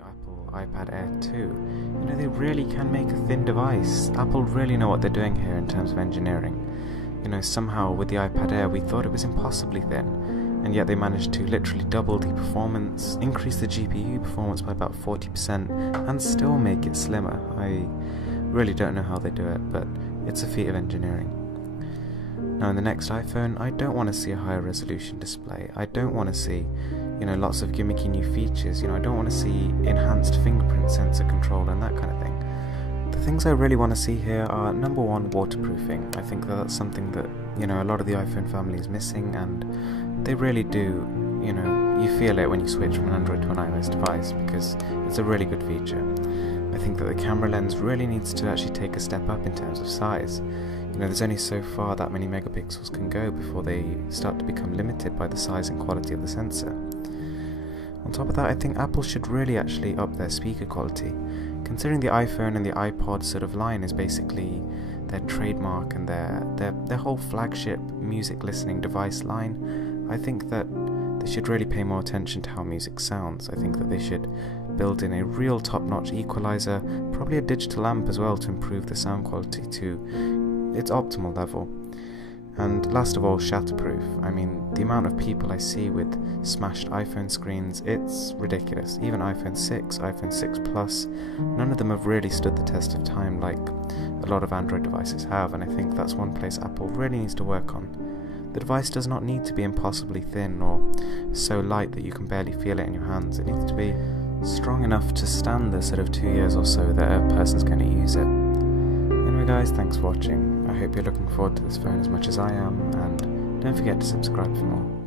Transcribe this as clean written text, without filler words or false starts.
the Apple iPad Air 2, you know, they really can make a thin device. Apple really know what they're doing here in terms of engineering. You know, somehow with the iPad Air we thought it was impossibly thin, and yet they managed to literally double the performance, increase the GPU performance by about 40%, and still make it slimmer. I really don't know how they do it, but it's a feat of engineering. Now in the next iPhone, I don't want to see a higher resolution display. I don't want to see, you know, lots of gimmicky new features. You know, I don't want to see enhanced fingerprint sensor control and that kind of thing. The things I really want to see here are, number one, waterproofing. I think that that's something that, you know, a lot of the iPhone family is missing, and they really do, you know, you feel it when you switch from an Android to an iOS device, because it's a really good feature. I think that the camera lens really needs to actually take a step up in terms of size. You know, there's only so far that many megapixels can go before they start to become limited by the size and quality of the sensor. On top of that, I think Apple should really actually up their speaker quality. Considering the iPhone and the iPod sort of line is basically their trademark and their whole flagship music listening device line, I think that they should really pay more attention to how music sounds. I think that they should build in a real top-notch equalizer, probably a digital amp as well, to improve the sound quality to its optimal level. And last of all, shatterproof. I mean, the amount of people I see with smashed iPhone screens, it's ridiculous. Even iPhone 6, iPhone 6 Plus, none of them have really stood the test of time like a lot of Android devices have, and I think that's one place Apple really needs to work on. The device does not need to be impossibly thin or so light that you can barely feel it in your hands. It needs to be strong enough to stand the sort of 2 years or so that a person's going to use it. Anyway guys, thanks for watching. I hope you're looking forward to this phone as much as I am, and don't forget to subscribe for more.